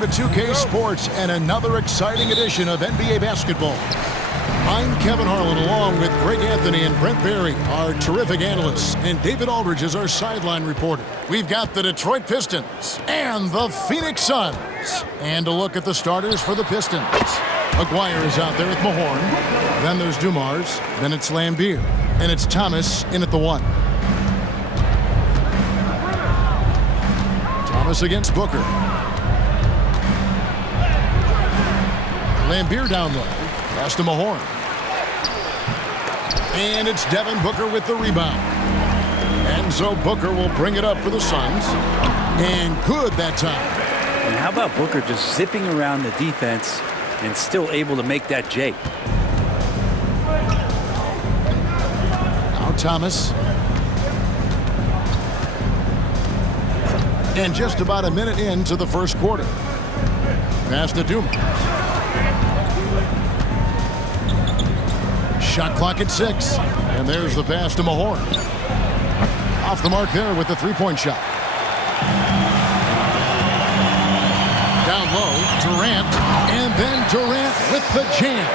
Welcome to 2K Sports and another exciting edition of NBA basketball. I'm Kevin Harlan, along with Greg Anthony and Brent Barry, our terrific analysts, and David Aldridge is our sideline reporter. We've got the Detroit Pistons and the Phoenix Suns. And a look at the starters for the Pistons. Aguirre is out there with Mahorn. Then there's Dumars. Then it's Lambier. And it's Thomas in at the 1. Thomas against Booker. Lambier down low. Pass to Mahorn. And it's Devin Booker with the rebound. And so Booker will bring it up for the Suns. And good that time. And how about Booker just zipping around the defense and still able to make that J? Now Thomas. And just about a minute into the first quarter. Pass to Dumars. Shot clock at 6. And there's the pass to Mahorn. Off the mark there with the three-point shot. Down low, Durant. And then Durant with the jam.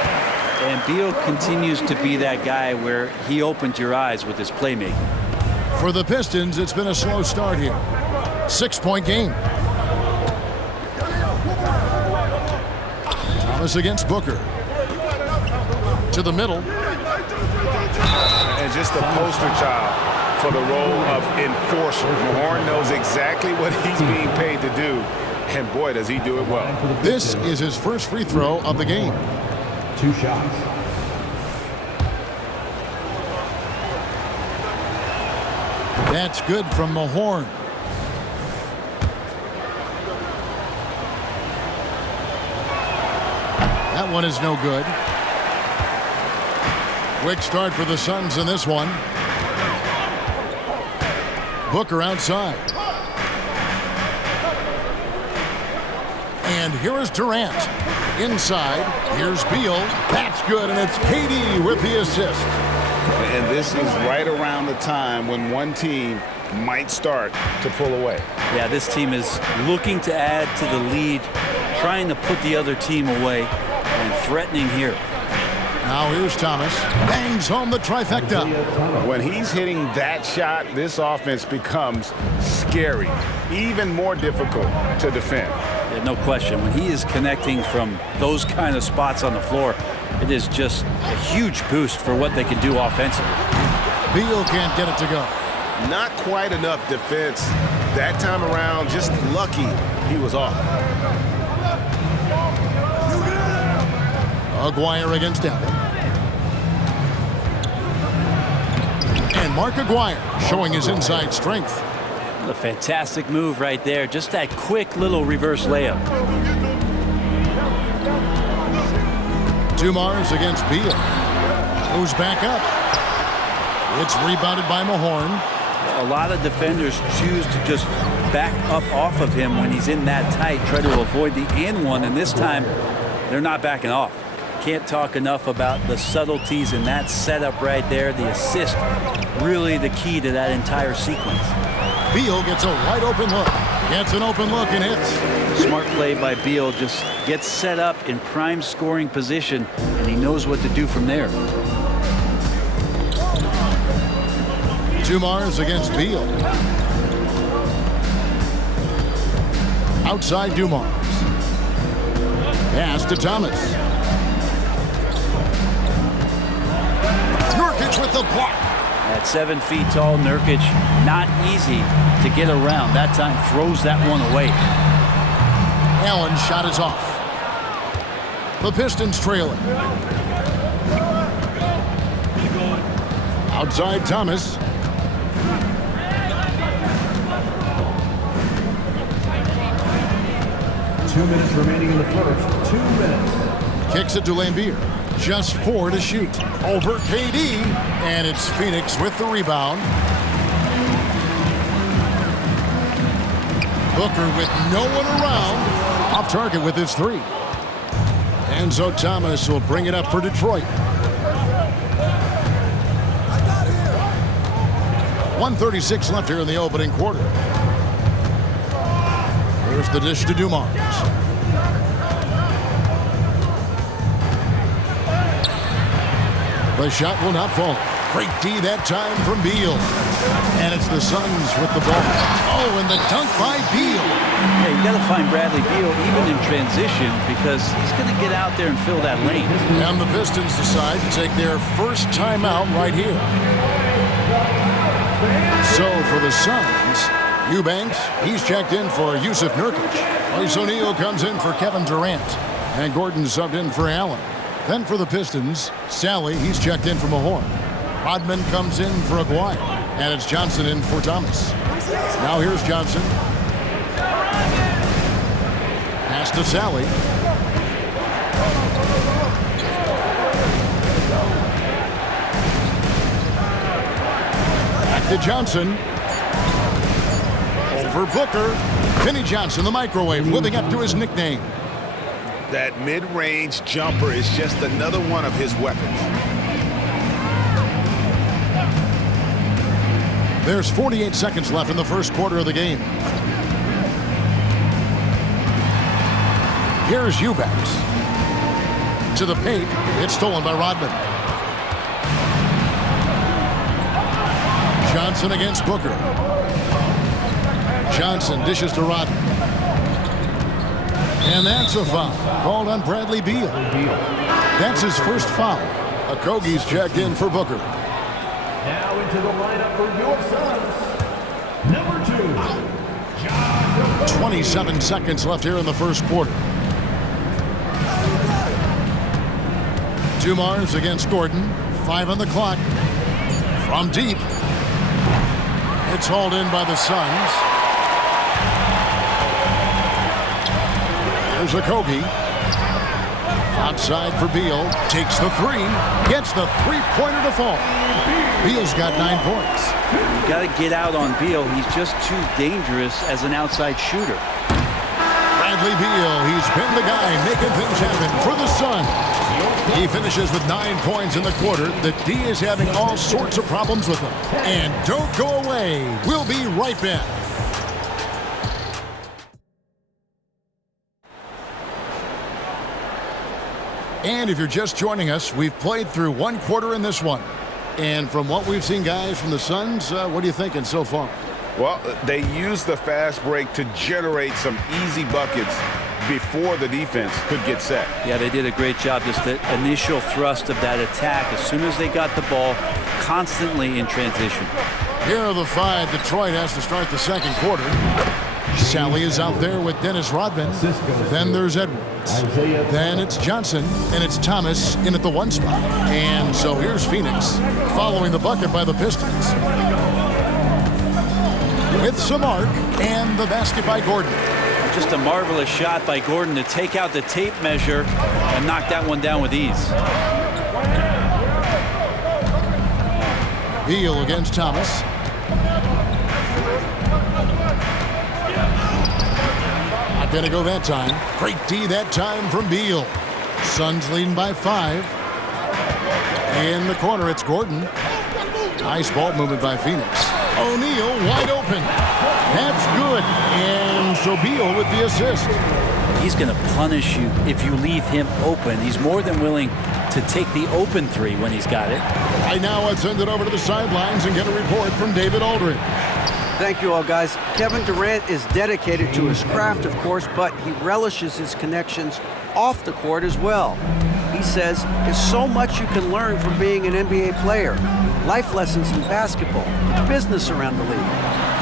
And Beal continues to be that guy where he opened your eyes with his playmaking. For the Pistons, it's been a slow start here. 6-point game. Thomas against Booker. To the middle. And just a poster child for the role of enforcer. Mahorn knows exactly what he's being paid to do. And boy, does he do it well. This is his first free throw of the game. 2 shots. That's good from Mahorn. That one is no good. Quick start for the Suns in this one. Booker outside. And here is Durant. Inside, here's Beal. That's good, and it's KD with the assist. And this is right around the time when one team might start to pull away. Yeah, this team is looking to add to the lead, trying to put the other team away, and threatening here. Now here's Thomas. Bangs home the trifecta. When he's hitting that shot, this offense becomes scary, even more difficult to defend. Yeah, no question. When he is connecting from those kind of spots on the floor, it is just a huge boost for what they can do offensively. Beal can't get it to go. Not quite enough defense. That time around, just lucky he was off. Aguirre against Allen. And Mark Aguirre showing his inside strength. A fantastic move right there. Just that quick little reverse layup. Dumars against Beal. Goes back up. It's rebounded by Mahorn. A lot of defenders choose to just back up off of him when he's in that tight, try to avoid the and one, and this time they're not backing off. Can't talk enough about the subtleties in that setup right there. The assist, really the key to that entire sequence. Beal gets a wide open look. Gets an open look and hits. Smart play by Beal. Just gets set up in prime scoring position, and he knows what to do from there. Dumars against Beal. Outside Dumars. Pass to Thomas. Nurkic with the block. At 7 feet tall, Nurkic, not easy to get around. That time throws that one away. Allen's shot is off. The Pistons trailing. Outside Thomas. Two minutes remaining in the first. 2 minutes. Kicks it to Lambier. Just 4 to shoot. Over KD. And it's Phoenix with the rebound. Booker with no one around. Off target with his 3. And so Thomas will bring it up for Detroit. 1:36 left here in the opening quarter. There's the dish to Dumars. The shot will not fall. Great D that time from Beal. And it's the Suns with the ball. Oh, and the dunk by Beal. Yeah, you got to find Bradley Beal even in transition because he's going to get out there and fill that lane. And the Pistons decide to take their first timeout right here. So for the Suns, Eubanks, he's checked in for Yusuf Nurkic. Royce O'Neal comes in for Kevin Durant. And Gordon subbed in for Allen. Then for the Pistons, Sally, he's checked in for Mahorn. Rodman comes in for Aguirre. And it's Johnson in for Thomas. Now here's Johnson. Pass to Sally. Back to Johnson. Over Booker. Vinnie Johnson, the microwave, living up to his nickname. That mid-range jumper is just another one of his weapons. There's 48 seconds left in the first quarter of the game. Here's Eubanks. To the paint. It's stolen by Rodman. Johnson against Booker. Johnson dishes to Rodman. And that's a foul called on Bradley Beal. That's his first foul. Okogie's checked in for Booker. Now into the lineup for your Suns, number 2, 27 seconds left here in the first quarter. Dumars against Gordon. 5 on the clock. From deep. It's hauled in by the Suns. There's Okogie. Outside for Beal. Takes the three. Gets the three-pointer to fall. Beal's got 9 points. You got to get out on Beal. He's just too dangerous as an outside shooter. Bradley Beal, he's been the guy making things happen for the Suns. He finishes with 9 points in the quarter. The D is having all sorts of problems with him. And don't go away. We'll be right back. And if you're just joining us, we've played through 1 quarter in this one. And from what we've seen, guys, from the Suns, what are you thinking so far? Well, they used the fast break to generate some easy buckets before the defense could get set. Yeah, they did a great job. Just the initial thrust of that attack, as soon as they got the ball, constantly in transition. Here are the 5. Detroit has to start the second quarter. Sally is out there with Dennis Rodman. Then there's Edwards. Then it's Johnson, and it's Thomas in at the 1 spot. And so here's Phoenix, following the bucket by the Pistons. With some arc, and the basket by Gordon. Just a marvelous shot by Gordon to take out the tape measure and knock that one down with ease. Beal against Thomas. Not going to go that time. Great D that time from Beal. Suns leading by 5. In the corner, it's Gordon. Nice ball movement by Phoenix. O'Neal wide open. That's good. And so Beal with the assist. He's going to punish you if you leave him open. He's more than willing to take the open 3 when he's got it. Right now, let's send it over to the sidelines and get a report from David Aldridge. Thank you all, guys. Kevin Durant is dedicated to his craft, of course, but he relishes his connections off the court as well. He says there's so much you can learn from being an NBA player. Life lessons in basketball, business around the league.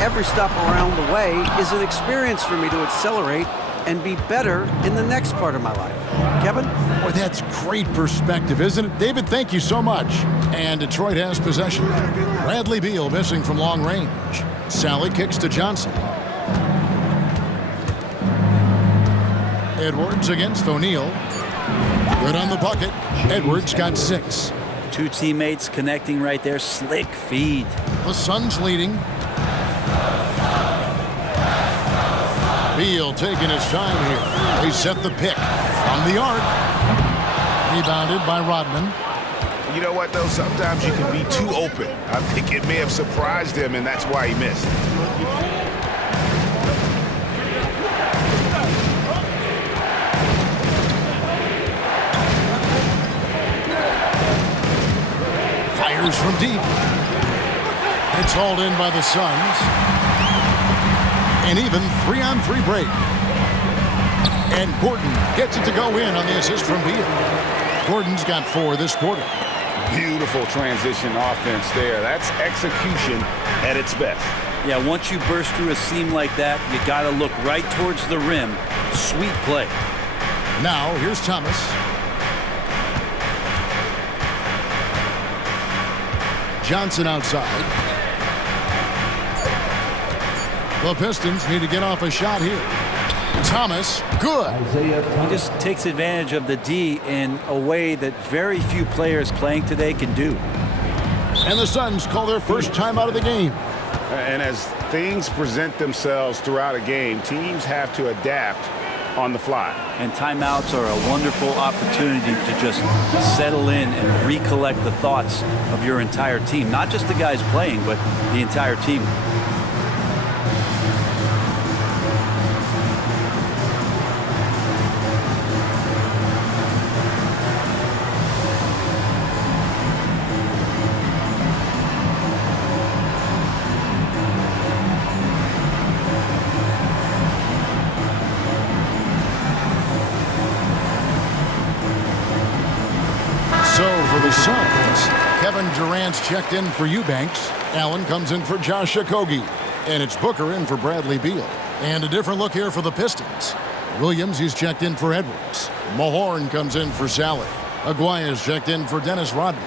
Every stop around the way is an experience for me to accelerate and be better in the next part of my life. Kevin? Boy, that's great perspective, isn't it? David, thank you so much. And Detroit has possession. Bradley Beal missing from long range. Sally kicks to Johnson. Edwards against O'Neal. Good on the bucket. Edwards got 6. 2 teammates connecting right there. Slick feed. The Suns leading. Beal taking his time here. They set the pick from the arc. Rebounded by Rodman. You know what, though? Sometimes you can be too open. I think it may have surprised him, and that's why he missed. Fires from deep. It's hauled in by the Suns. An even 3-on-3 break. And Gordon gets it to go in on the assist from Beal. Gordon's got 4 this quarter. Beautiful transition offense there. That's execution at its best. Yeah, once you burst through a seam like that, you got to look right towards the rim. Sweet play. Now, here's Thomas. Johnson outside. The Pistons need to get off a shot here. Thomas, good. He just takes advantage of the D in a way that very few players playing today can do. And the Suns call their first time out of the game. And as things present themselves throughout a game, teams have to adapt on the fly. And timeouts are a wonderful opportunity to just settle in and recollect the thoughts of your entire team. Not just the guys playing, but the entire team. For the Suns, Kevin Durant's checked in for Eubanks. Allen comes in for Josh Okogie. And it's Booker in for Bradley Beal. And a different look here for the Pistons. Williams, he's checked in for Edwards. Mahorn comes in for Sally. Aguaya's checked in for Dennis Rodman.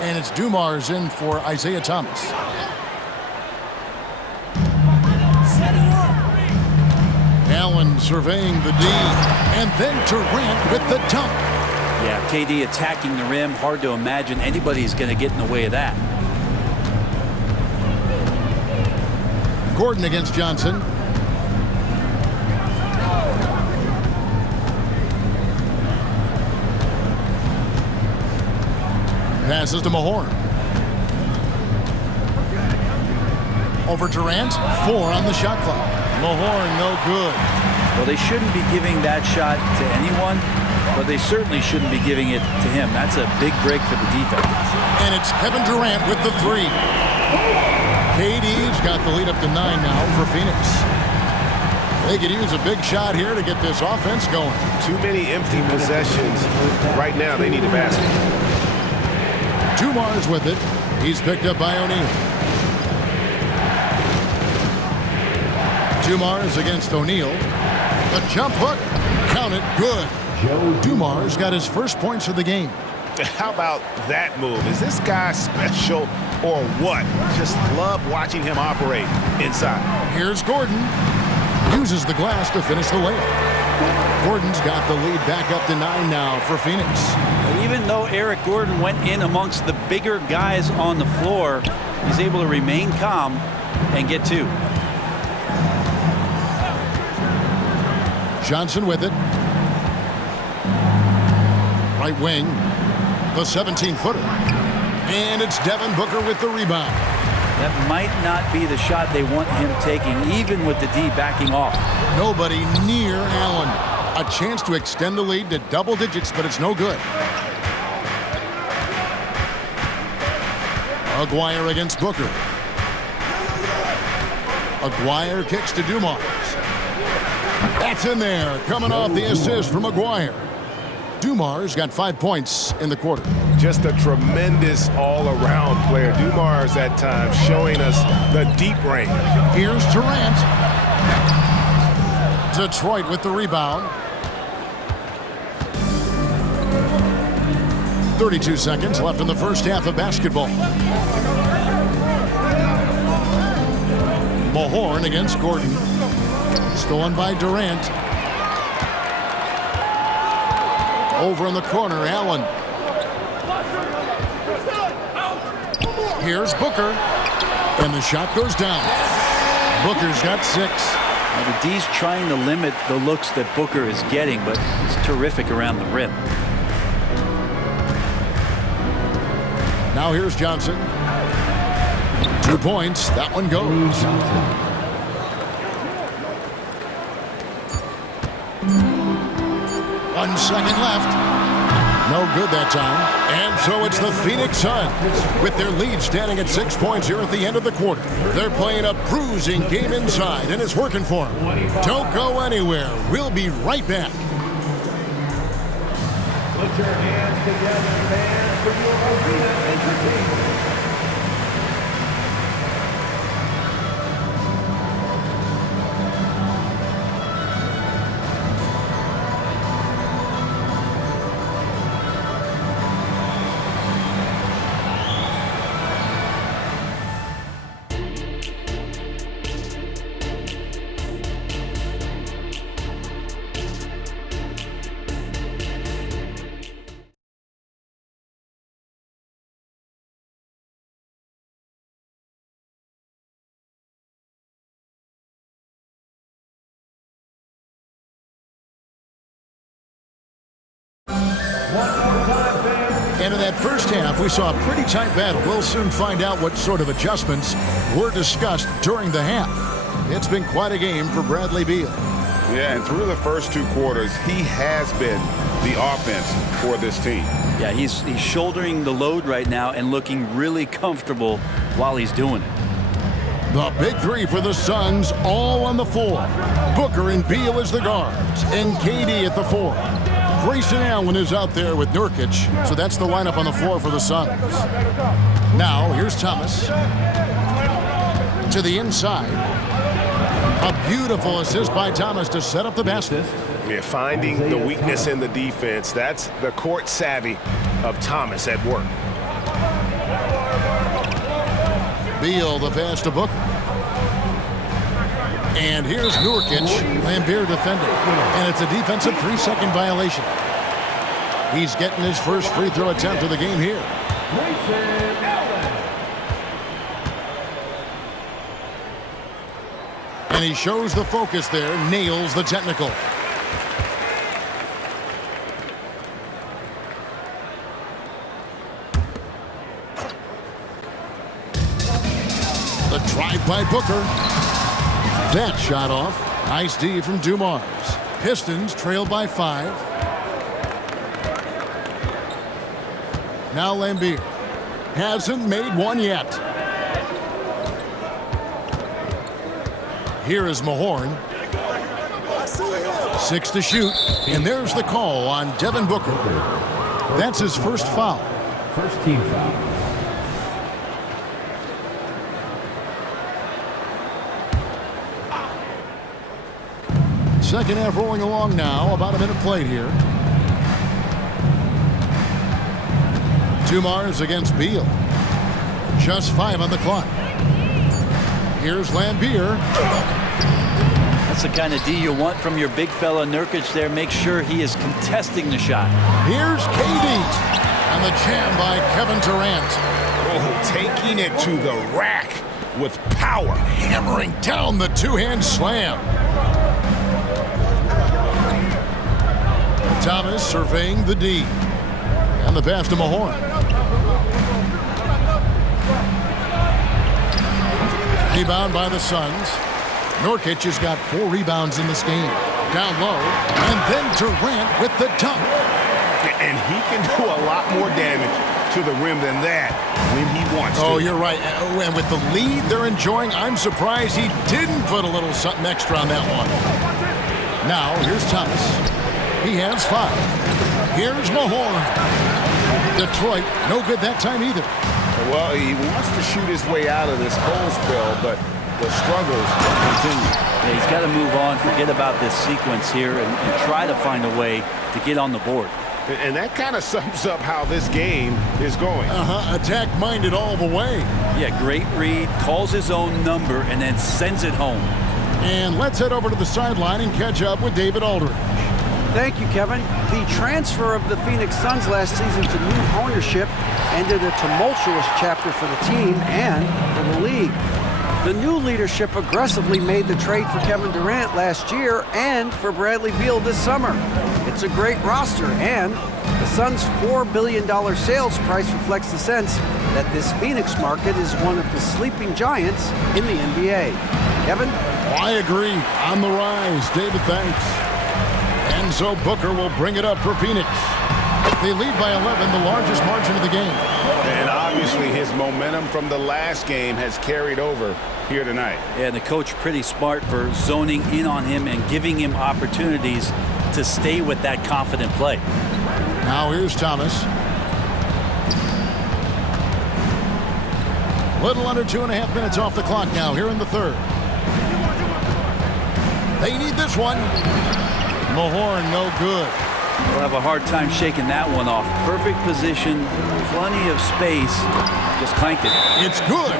And it's Dumars in for Isaiah Thomas. Allen surveying the D. And then Durant with the dunk. Yeah, KD attacking the rim. Hard to imagine anybody's going to get in the way of that. Gordon against Johnson. Passes to Mahorn. Over Durant. 4 on the shot clock. Mahorn no good. Well, they shouldn't be giving that shot to anyone, but they certainly shouldn't be giving it to him. That's a big break for the defense. And it's Kevin Durant with the 3. KD's got the lead up to 9 now for Phoenix. They could use a big shot here to get this offense going. Too many empty possessions. Right now, they need a basket. Dumars with it. He's picked up by O'Neal. Dumars against O'Neal. A jump hook. Count it. Good. Dumars got his first points of the game. How about that move? Is this guy special or what? Just love watching him operate inside. Here's Gordon. Uses the glass to finish the layup. Gordon's got the lead back up to 9 now for Phoenix. Even though Eric Gordon went in amongst the bigger guys on the floor, he's able to remain calm and get 2. Johnson with it. Right wing. The 17-footer. And it's Devin Booker with the rebound. That might not be the shot they want him taking, even with the D backing off. Nobody near Allen. A chance to extend the lead to double digits, but it's no good. Aguirre against Booker. Aguirre kicks to Dumars. That's in there, coming off the assist from Aguirre. Dumars got 5 points in the quarter. Just a tremendous all-around player. Dumars at times showing us the deep range. Here's Durant. Detroit with the rebound. 32 seconds left in the first half of basketball. Mahorn against Gordon. Stolen by Durant. Over in the corner, Allen. Here's Booker. And the shot goes down. Booker's got 6. Now the D's trying to limit the looks that Booker is getting, but he's terrific around the rim. Now here's Johnson. 2 points. That one goes. 1 second left. No good that time. And So it's the Phoenix Suns with their lead standing at 6 points here at the end of the quarter. They're playing a bruising game inside, and it's working for them. Don't go anywhere. We'll be right back. Put your hands together, fans, for your arena entertainment. And in that first half, we saw a pretty tight battle. We'll soon find out what sort of adjustments were discussed during the half. It's been quite a game for Bradley Beal. Yeah, and through the first 2 quarters, he has been the offense for this team. Yeah, he's shouldering the load right now and looking really comfortable while he's doing it. The big 3 for the Suns, all on the floor. Booker and Beal as the guards, and KD at the 4. Grayson Allen is out there with Nurkic, so that's the lineup on the floor for the Suns. Now, here's Thomas to the inside. A beautiful assist by Thomas to set up the basket. Yeah, finding the weakness in the defense. That's the court savvy of Thomas at work. Beal the pass to Booker. And here's Nurkic, Lambert defending. And it's a defensive 3-second violation. He's getting his first free throw attempt of the game here. And he shows the focus there, nails the technical. The drive by Booker. That shot off. Nice D from Dumars. Pistons trail by 5. Now Lambert. Hasn't made one yet. Here is Mahorn. 6 to shoot. And there's the call on Devin Booker. That's his first foul. First team foul. Second half rolling along now. About a minute played here. Dumars against Beal. Just 5 on the clock. Here's Lambert. That's the kind of D you want from your big fella Nurkic there. Make sure he is contesting the shot. Here's KD. And the jam by Kevin Durant. Oh, taking it to the rack with power. Hammering down the 2-hand slam. Thomas surveying the D. And the pass to Mahorn. Rebound by the Suns. Nurkic has got 4 rebounds in this game. Down low. And then Durant with the dunk. And he can do a lot more damage to the rim than that when he wants to. Oh, you're right. And with the lead they're enjoying, I'm surprised he didn't put a little something extra on that one. Now, here's Thomas. He has 5. Here's Mahorn. Detroit, no good that time either. Well, he wants to shoot his way out of this cold spell, but the struggles continue. Yeah, he's got to move on, forget about this sequence here, and try to find a way to get on the board. And that kind of sums up how this game is going. Attack-minded all the way. Yeah, great read, calls his own number, and then sends it home. And let's head over to the sideline and catch up with David Aldridge. Thank you, Kevin. The transfer of the Phoenix Suns last season to new ownership ended a tumultuous chapter for the team and for the league. The new leadership aggressively made the trade for Kevin Durant last year and for Bradley Beal this summer. It's a great roster, and the Suns' $4 billion sales price reflects the sense that this Phoenix market is one of the sleeping giants in the NBA. Kevin? I agree. On the rise. David, thanks. And so Booker will bring it up for Phoenix. They lead by 11, the largest margin of the game. And obviously his momentum from the last game has carried over here tonight. Yeah, the coach pretty smart for zoning in on him and giving him opportunities to stay with that confident play. Now here's Thomas. Little under 2.5 minutes off the clock now here in the third. They need this one. Mahorn, no good. We'll have a hard time shaking that one off. Perfect position, plenty of space. Just clanked it. It's good.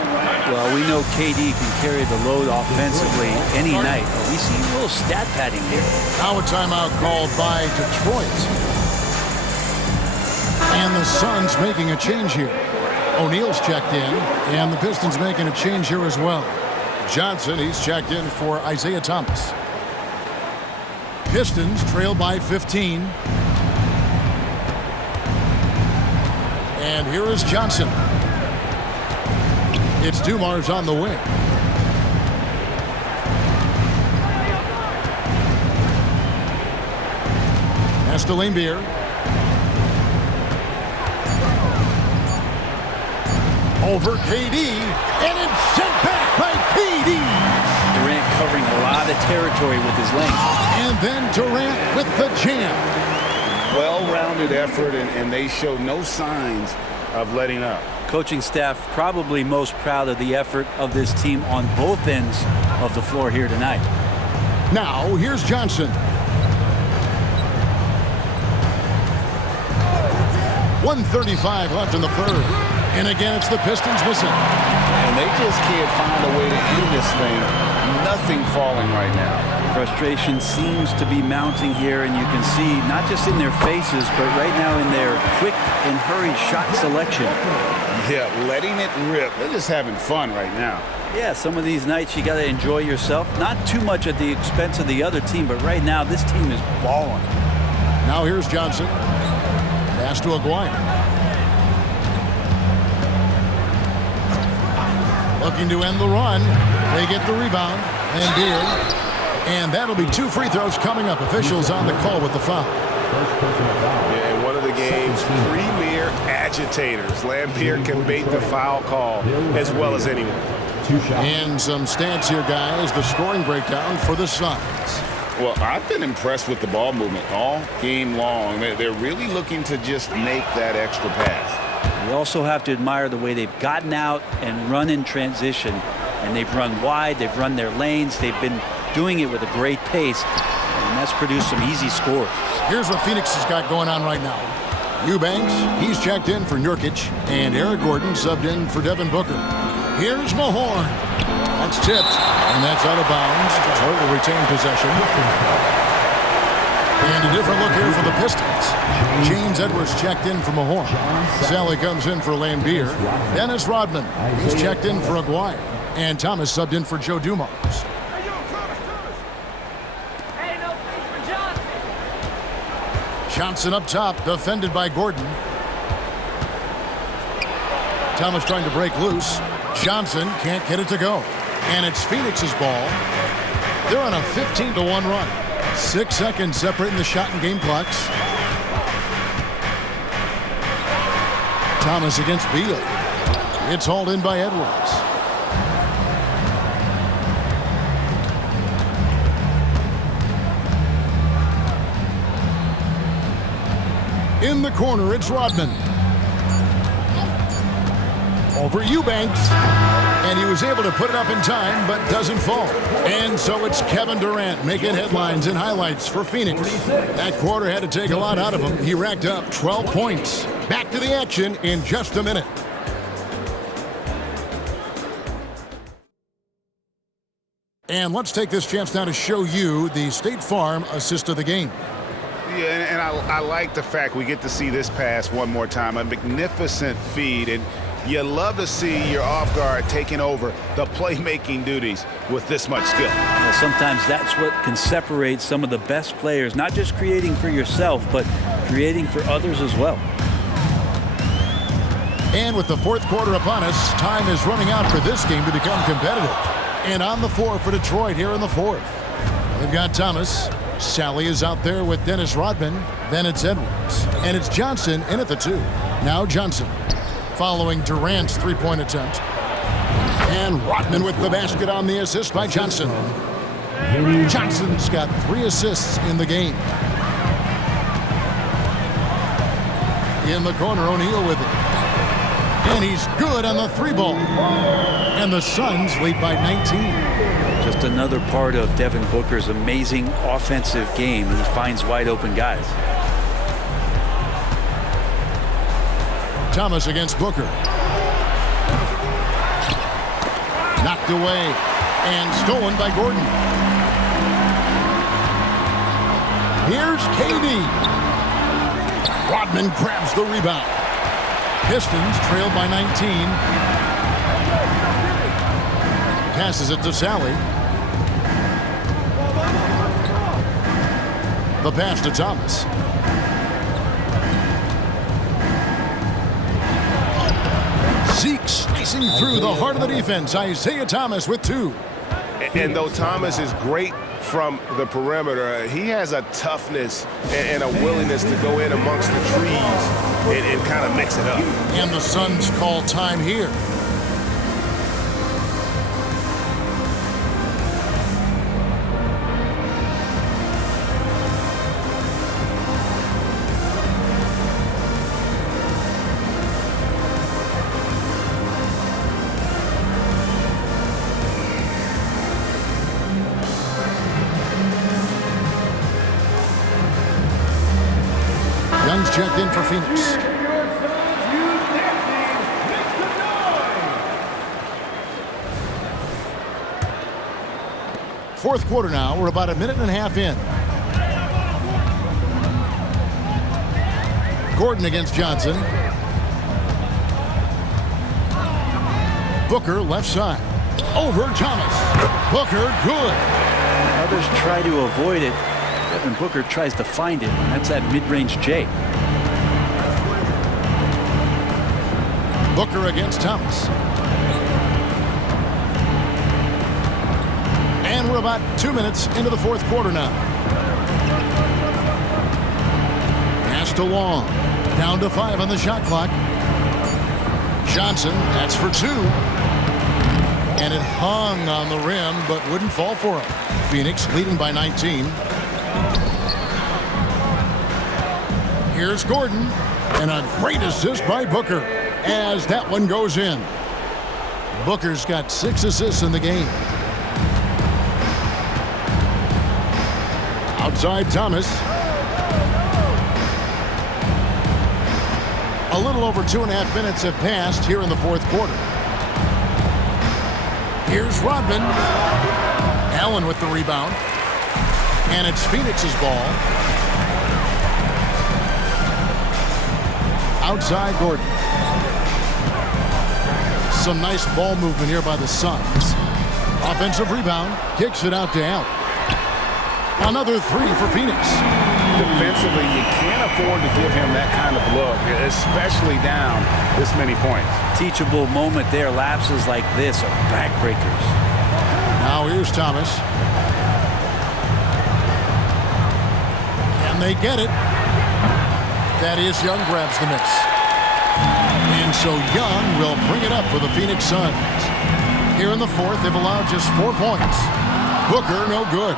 Well, we know KD can carry the load offensively any night. We see a little stat padding here. Now a timeout called by Detroit. And the Suns making a change here. O'Neal's checked in, and the Pistons making a change here as well. Johnson, he's checked in for Isaiah Thomas. Pistons trail by 15. And here is Johnson. It's Dumars on the wing. Pass to Laimbeer. Over KD, and it's sent back by KD. Durant covering a lot of territory with his length. And then Durant with the jam. Well-rounded effort, and they show no signs of letting up. Coaching staff probably most proud of the effort of this team on both ends of the floor here tonight. Now, here's Johnson. 1:35 left in the third. And again, it's the Pistons missing. And they just can't find a way to end this thing. Nothing falling right now. Frustration seems to be mounting here, and you can see not just in their faces, but right now in their quick and hurried shot selection. Yeah, letting it rip. They're just having fun right now. Yeah, some of these nights you got to enjoy yourself. Not too much at the expense of the other team, but right now this team is balling. Now here's Johnson. Pass to Aguirre. Looking to end the run. They get the rebound. And that'll be 2 free throws coming up. Officials on the call with the foul. Yeah, one of the game's premier agitators. Laimbeer can bait the foul call as well as anyone. And some stats here, guys. The scoring breakdown for the Suns. Well, I've been impressed with the ball movement all game long. They're really looking to just make that extra pass. You also have to admire the way they've gotten out and run in transition. And they've run wide, they've run their lanes, they've been doing it with a great pace, and that's produced some easy scores. Here's what Phoenix has got going on right now. Eubanks, he's checked in for Nurkic, and Eric Gordon subbed in for Devin Booker. Here's Mahorn. That's tipped, and that's out of bounds. Detroit will retain possession. And a different look here for the Pistons. James Edwards checked in for Mahorn. Sally comes in for Laimbeer. Dennis Rodman, he's checked in for Aguirre. And Thomas subbed in for Joe Dumars. Johnson up top, defended by Gordon. Thomas trying to break loose. Johnson can't get it to go. And it's Phoenix's ball. They're on a 15-1 run. 6 seconds separating the shot and game clocks. Thomas against Beal. It's hauled in by Edwards. In the corner, it's Rodman. Over Eubanks. And he was able to put it up in time, but doesn't fall. And so it's Kevin Durant making headlines and highlights for Phoenix. That quarter had to take a lot out of him. He racked up 12 points. Back to the action in just a minute. And let's take this chance now to show you the State Farm assist of the game. Yeah, and I like the fact we get to see this pass one more time. A magnificent feed, and you love to see your off guard taking over the playmaking duties with this much skill. Well, sometimes that's what can separate some of the best players, not just creating for yourself, but creating for others as well. And with the fourth quarter upon us, time is running out for this game to become competitive. And on the floor for Detroit here in the fourth. They've got Thomas. Sally is out there with Dennis Rodman. Then it's Edwards. And it's Johnson in at the 2. Now Johnson following Durant's three-point attempt. And Rodman with the basket on the assist by Johnson. Johnson's got 3 assists in the game. In the corner, O'Neal with it. And he's good on the 3-ball. And the Suns lead by 19. Just another part of Devin Booker's amazing offensive game. He finds wide open guys. Thomas against Booker. Knocked away and stolen by Gordon. Here's KD. Rodman grabs the rebound. Pistons trailed by 19. Passes it to Sally. The pass to Thomas. Zeke slicing through the heart of the defense. Isaiah Thomas with 2. And though Thomas is great from the perimeter, he has a toughness and a willingness to go in amongst the trees and kind of mix it up. And the Suns call time here. Young's checked in for Phoenix. Fourth quarter now. We're about a minute and a half in. Gordon against Johnson. Booker left side. Over Thomas. Booker good. Others try to avoid it. Devin Booker tries to find it. That's that mid-range J. Booker against Thomas. And we're about 2 minutes into the fourth quarter now. Pass to Long. Down to 5 on the shot clock. Johnson, that's for 2. And it hung on the rim, but wouldn't fall for him. Phoenix leading by 19. Here's Gordon. And a great assist by Booker as that one goes in. Booker's got 6 assists in the game. Outside Thomas. A little over 2.5 minutes have passed here in the fourth quarter. Here's Rodman. Allen with the rebound. And it's Phoenix's ball. Outside Gordon. Some nice ball movement here by the Suns. Offensive rebound. Kicks it out to Allen. Another 3 for Phoenix. Defensively, you can't afford to give him that kind of look, especially down this many points. Teachable moment there. Lapses like this are backbreakers. Now here's Thomas. Can they get it? Thaddeus Young grabs the miss. And so Young will bring it up for the Phoenix Suns. Here in the fourth, they've allowed just 4 points. Booker, no good.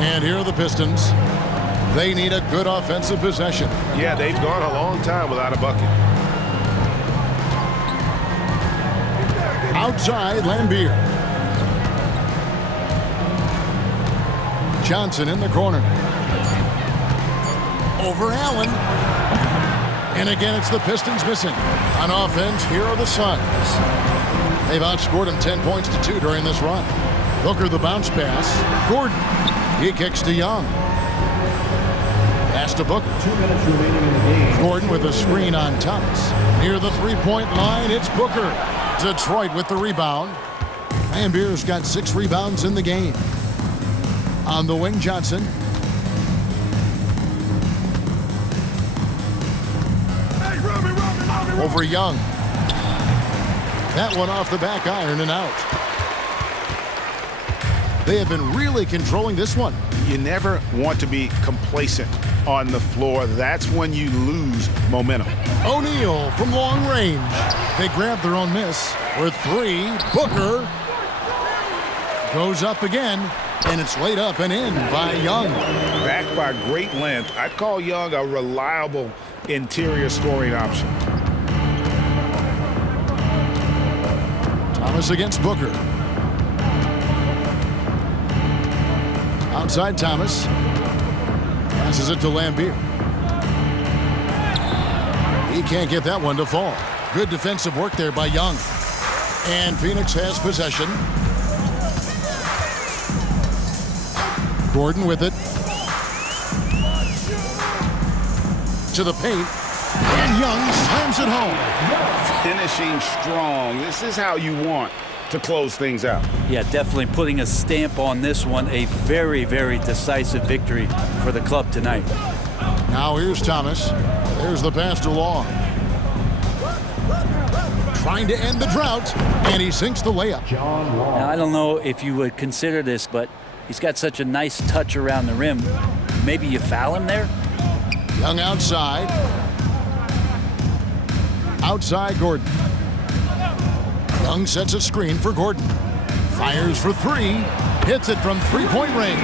And here are the Pistons. They need a good offensive possession. Yeah, they've gone a long time without a bucket. Outside, Lambeer. Johnson in the corner. Over Allen. And again, it's the Pistons missing. On offense, here are the Suns. They've outscored them 10 points to 2 during this run. Booker the bounce pass. Gordon. He kicks to Young. Pass to Booker. 2 minutes remaining in the game. Gordon with a screen on Thomas. Near the three-point line, it's Booker. Detroit with the rebound. Lambier's got 6 rebounds in the game. On the wing, Johnson. Over Young. That one off the back iron and out. They have been really controlling this one. You never want to be complacent on the floor. That's when you lose momentum. O'Neal from long range. They grab their own miss for three. Booker goes up again, and it's laid up and in by Young. Backed by great length, I'd call Young a reliable interior scoring option. Thomas against Booker. Outside Thomas. Passes it to Lambeer. He can't get that one to fall. Good defensive work there by Young. And Phoenix has possession. Gordon with it. To the paint. And Young slams it home. Finishing strong. This is how you want to close things out. Yeah, definitely putting a stamp on this one. A very, very decisive victory for the club tonight. Now here's Thomas. There's the pass to Long. Trying to end the drought, and he sinks the layup. Now, I don't know if you would consider this, but he's got such a nice touch around the rim. Maybe you foul him there? Young outside. Outside Gordon. Young sets a screen for Gordon. Fires for three. Hits it from three-point range.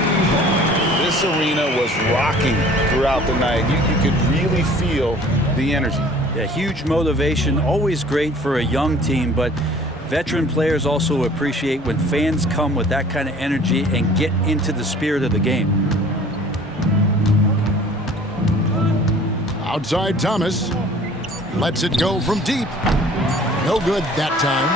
This arena was rocking throughout the night. You could really feel the energy. Yeah, huge motivation. Always great for a young team, but veteran players also appreciate when fans come with that kind of energy and get into the spirit of the game. Outside Thomas. Lets it go from deep. No good that time.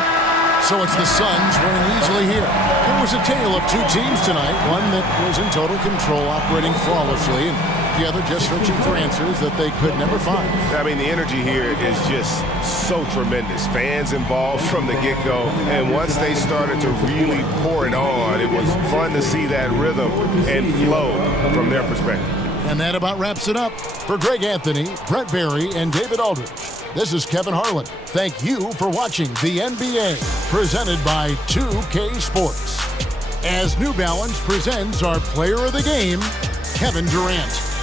So it's the Suns winning easily here. It was a tale of two teams tonight. One that was in total control, operating flawlessly, and the other just searching for answers that they could never find. I mean, the energy here is just so tremendous. Fans involved from the get-go, and once they started to really pour it on, it was fun to see that rhythm and flow from their perspective. And that about wraps it up. For Greg Anthony, Brent Barry, and David Aldridge, this is Kevin Harlan. Thank you for watching the NBA, presented by 2K Sports. As New Balance presents our player of the game, Kevin Durant.